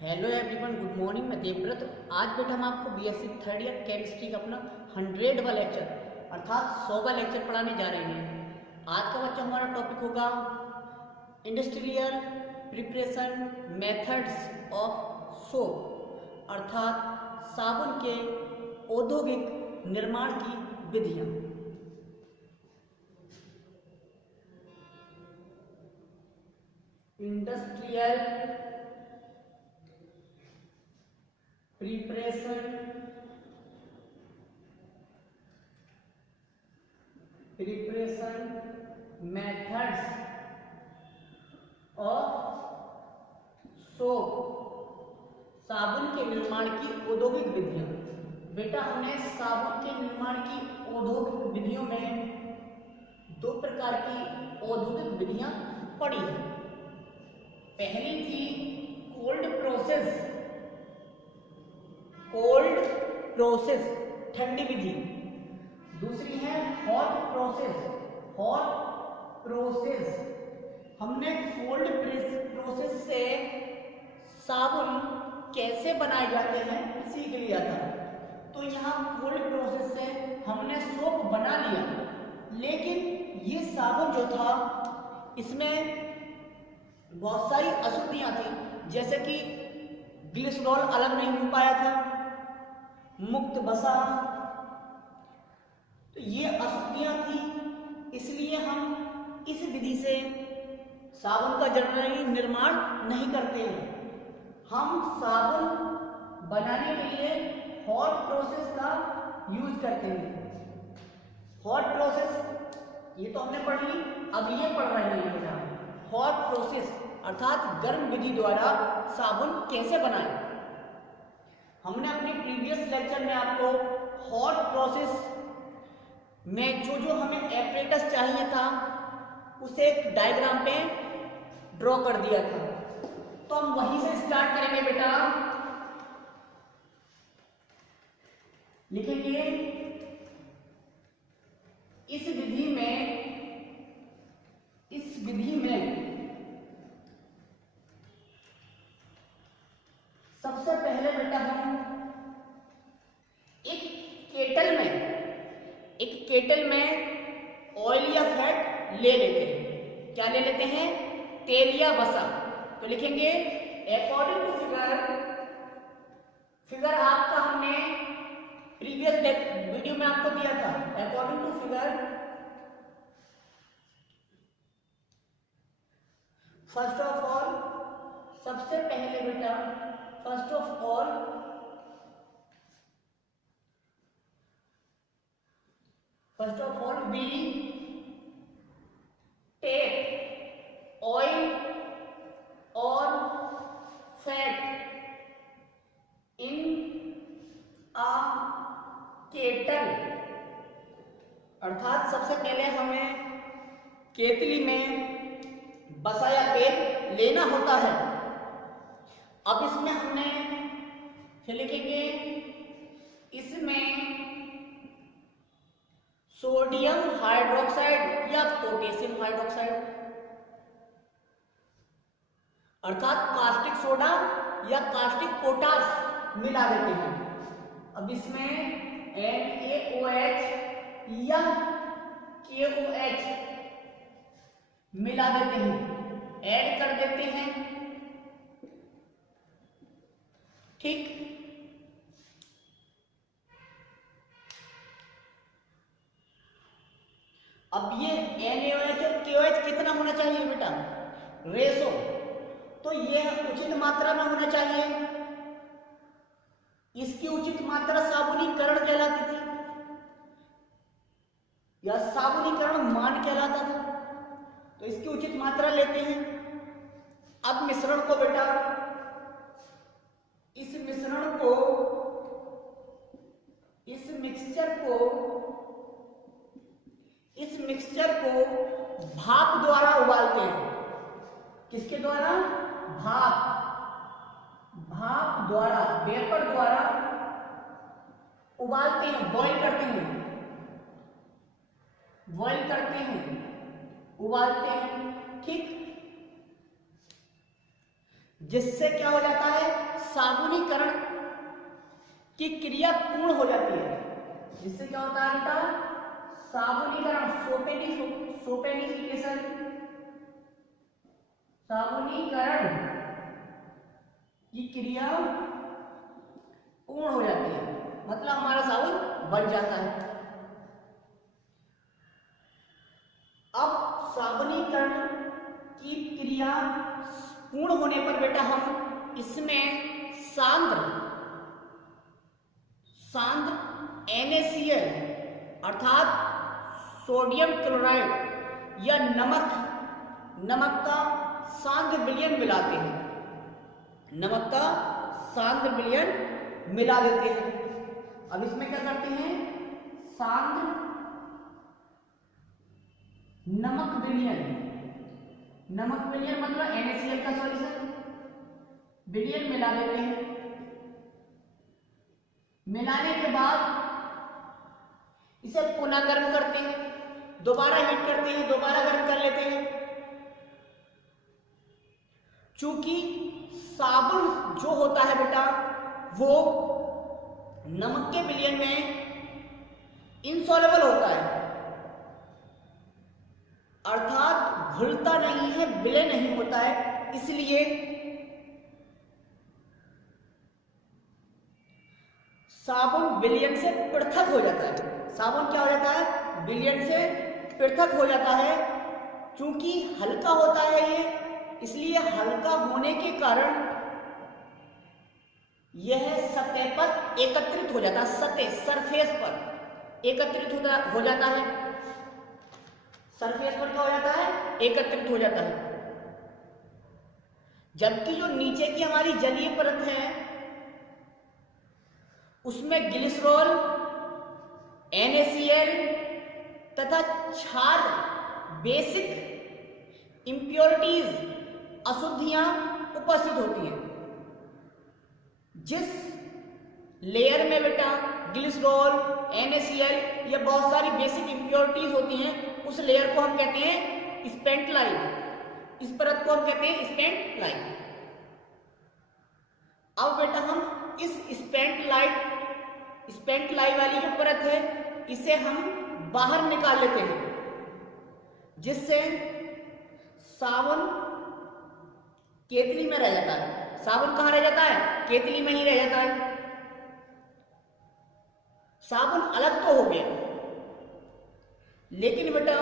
Hello everyone, good morning. मैं देवव्रत। आज बेटा हम आपको बीएससी थर्ड ईयर केमिस्ट्री का अपना 100वां लेक्चर अर्थात 100वां लेक्चर पढ़ाने जा रहे हैं। आज का बच्चा हमारा टॉपिक होगा industrial preparation methods of soap अर्थात साबुन के औद्योगिक निर्माण की विधियाँ। Industrial preparation methods of soap साबुन के निर्माण की औद्योगिक विधियां। बेटा हमने साबुन के निर्माण की औद्योगिक विधियों में दो प्रकार की औद्योगिक विधियां पढ़ी है। पहली थी कोल्ड प्रोसेस ठंडी विधि। दूसरी है हॉट प्रोसेस। हमने कोल्ड प्रोसेस से साबुन कैसे बनाए जाते हैं सीख लिया था। तो यहाँ कोल्ड प्रोसेस से हमने सोप बना लिया, लेकिन ये साबुन जो था इसमें बहुत सारी अशुद्धियां थी, जैसे कि ग्लिसरॉल अलग नहीं हो पाया था, मुक्त बसा, तो ये अशुद्धियां थी। इसलिए हम इस विधि से साबुन का जनरली निर्माण नहीं करते हैं। हम साबुन बनाने के लिए हॉट प्रोसेस का यूज करते हैं। हॉट प्रोसेस ये तो हमने पढ़ ली, अब ये पढ़ रहे हैं बेटा हॉट प्रोसेस अर्थात गर्म विधि द्वारा साबुन कैसे बनाएं। हमने अपने प्रीवियस लेक्चर में आपको हॉट प्रोसेस में जो हमें एपरेटस चाहिए था उसे एक डायग्राम पे ड्रॉ कर दिया था। तो हम वहीं से स्टार्ट करेंगे बेटा। लिखेंगे इस विधि में सबसे पहले बेटा हम एक केटल में ऑयल या फैट ले लेते हैं। क्या ले लेते हैं? तेल या वसा। तो लिखेंगे अकॉर्डिंग टू फिगर आपका हमने प्रीवियस वीडियो में आपको दिया था। According to figure first of all सबसे पहले बेटा first of all we take oil or fat in a kettle अर्थात सबसे पहले हमें केतली में बसा या तेल लेना होता है। अब इसमें हमने फिर लिखेंगे इसमें सोडियम हाइड्रोक्साइड या पोटेशियम हाइड्रोक्साइड अर्थात कास्टिक सोडा या कास्टिक पोटाश मिला देते हैं। अब इसमें NaOH या KOH मिला देते हैं, ऐड कर देते हैं। ठीक, अब ये NaOH और KOH कितना होना चाहिए बेटा? रेशो। तो ये उचित मात्रा में होना चाहिए। इसकी उचित मात्रा साबुनीकरण कहलाती थी या साबुनीकरण मान कहलाता था। तो इसकी उचित मात्रा लेते हैं। अब मिश्रण को बेटा इस मिक्सचर को भाप द्वारा उबालते हैं। किसके द्वारा? भाप द्वारा, वेपर द्वारा उबालते हैं, बॉईल करते हैं, उबालते हैं। ठीक, जिससे क्या हो जाता है, साबुनीकरण की क्रिया पूर्ण हो जाती है। जिससे क्या होता है बेटा, साबुनीकरण, सोपेनिफिकेशन, साबुनीकरण की क्रिया पूर्ण हो जाती है, मतलब हमारा साबुन बन जाता है। अब साबुनीकरण की क्रिया पूर्ण होने पर बेटा हम इसमें सांद्र NaCl अर्थात सोडियम क्लोराइड या नमक का सांद्र विलयन मिलाते हैं, नमक का सांद्र विलयन मिला देते हैं। अब इसमें क्या करते हैं, सांद्र नमक विलयन मतलब NaCl का सॉल्यूशन विलयन मिला देते हैं। मिलाने के बाद इसे पुनः गर्म करते हैं, दोबारा हीट करते हैं, दोबारा गर्म कर लेते हैं। चूंकि साबुन जो होता है बेटा वो नमक के विलयन में इनसॉल्युबल होता है, अर्थात घुलता नहीं है, विलय नहीं होता है, इसलिए साबुन विलयन से पृथक हो जाता है। साबुन क्या हो जाता है, विलयन से पृथक हो जाता है। चूंकि हल्का होता है ये, इसलिए हल्का होने के कारण यह सतह पर एकत्रित हो जाता है, सरफेस पर एकत्रित हो जाता है, सरफेस पर क्या हो जाता है, एकत्रित हो जाता है। जबकि जो नीचे की हमारी जलीय परत है उसमें ग्लिसरॉल, NaCl तथा क्षार बेसिक इम्प्योरिटीज अशुद्धियां उपस्थित होती हैं। जिस लेयर में बेटा ग्लिसरॉल, NaCl या बहुत सारी बेसिक इम्प्योरिटीज होती हैं उस लेयर को हम कहते हैं स्पेंट लाइव, इस परत को हम कहते हैं स्पेंट लाइव। अब बेटा हम इस स्पेंट लाइव वाली जो परत है इसे हम बाहर निकाल लेते हैं, जिससे साबुन केतली में रह जाता है। साबुन कहाँ रह जाता है, केतली में ही रह जाता है। साबुन अलग तो हो गया, लेकिन बेटा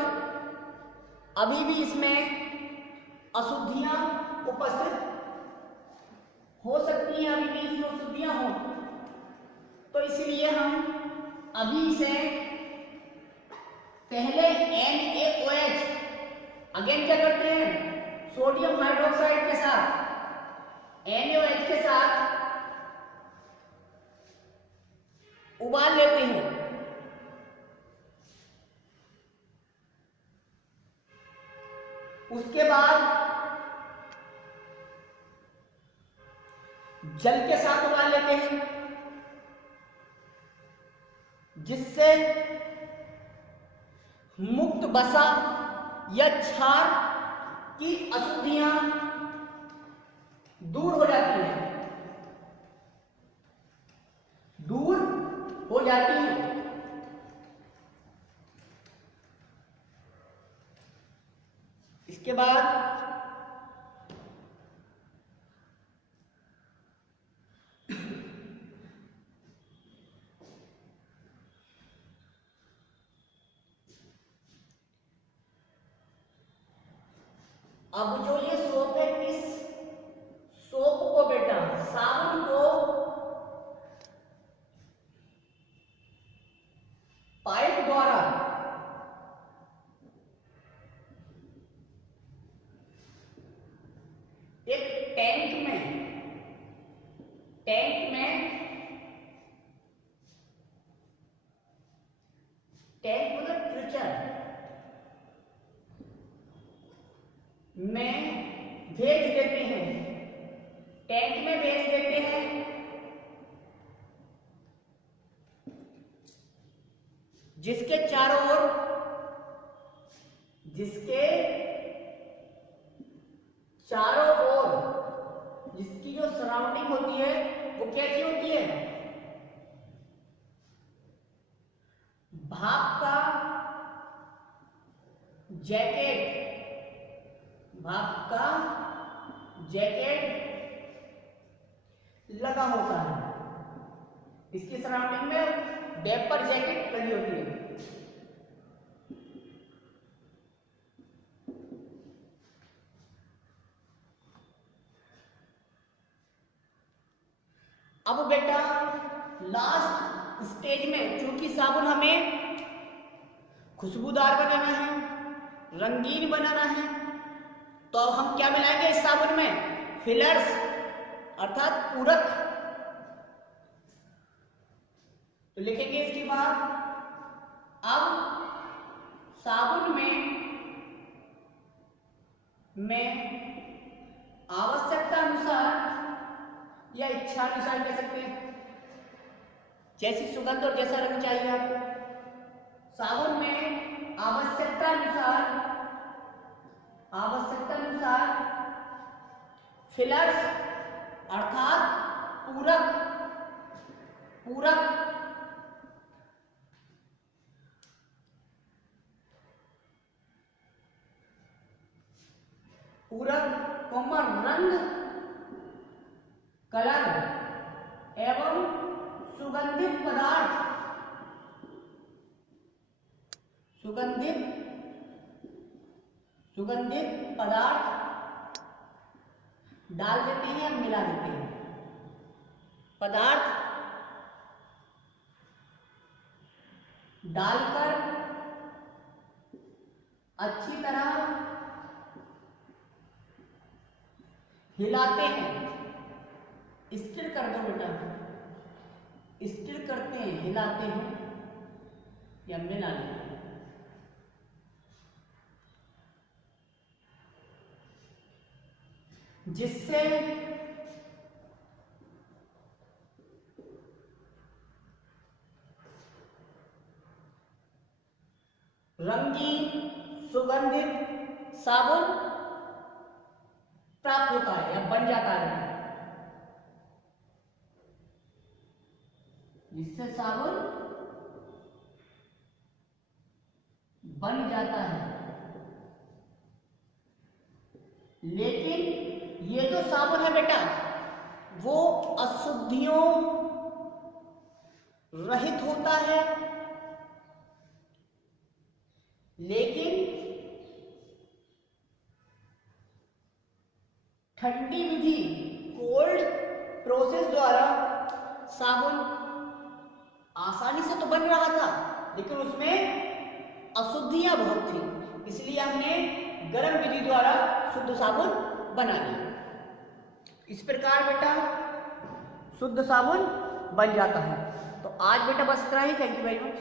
अभी भी इसमें अशुद्धियां उपस्थित हो सकती हैं, अभी भी इसमें अशुद्धियां हो, तो इसलिए हम अभी इसे पहले NaOH अगेन क्या करते हैं, सोडियम हाइड्रोक्साइड के साथ, NaOH के साथ उबाल लेते हैं। उसके बाद जल के साथ उबाल लेते हैं, जिससे मुक्त वसा या क्षार की अशुद्धियां दूर हो जाती हैं, दूर हो जाती हैं। इसके बाद अब जो ये सोप है, इस सोप को बेटा, साबुन को पाइप द्वारा एक टैंक मतलब फ्यूचर में भेज देते हैं, टैंक में भेज देते हैं, जिसके चारों ओर जो सराउंडिंग होती है वो कैसी होती है? भाप का जैकेट लगा होता है। इसकी सराउंडिंग में वेपर जैकेट लगी होती है। अब बेटा लास्ट स्टेज में, चूंकि साबुन हमें खुशबूदार बनाना है, रंगीन बनाना है, तो अब हम क्या मिलाएंगे इस साबुन में? फिलर्स अर्थात पूरक। तो लिखेंगे इसके बाद, अब साबुन में आवश्यकता अनुसार या इच्छा अनुसार कह सकते हैं, जैसी सुगंध और जैसा रंग चाहिए आपको, साबुन में आवश्यकता अनुसार फिलर्स अर्थात पूरक रंग, कलर एवं सुगंधित पदार्थ डाल देते हैं या मिला देते हैं। पदार्थ डालकर अच्छी तरह हिलाते हैं। स्टिर कर दो बेटा, स्टिर करते हैं, हिलाते हैं या मिला लेते हैं। जिससे रंगीन सुगंधित साबुन प्राप्त होता है या बन जाता है। जिससे साबुन बन जाता है। लेकिन ये जो साबुन है बेटा, वो अशुद्धियों रहित होता है, लेकिन ठंडी विधि कोल्ड प्रोसेस द्वारा साबुन आसानी से तो बन रहा था, लेकिन उसमें अशुद्धियां बहुत थी, इसलिए हमने गर्म विधि द्वारा शुद्ध साबुन बना लिया। इस प्रकार बेटा शुद्ध साबुन बन जाता है। तो आज बेटा बस इतना ही। Thank you very much.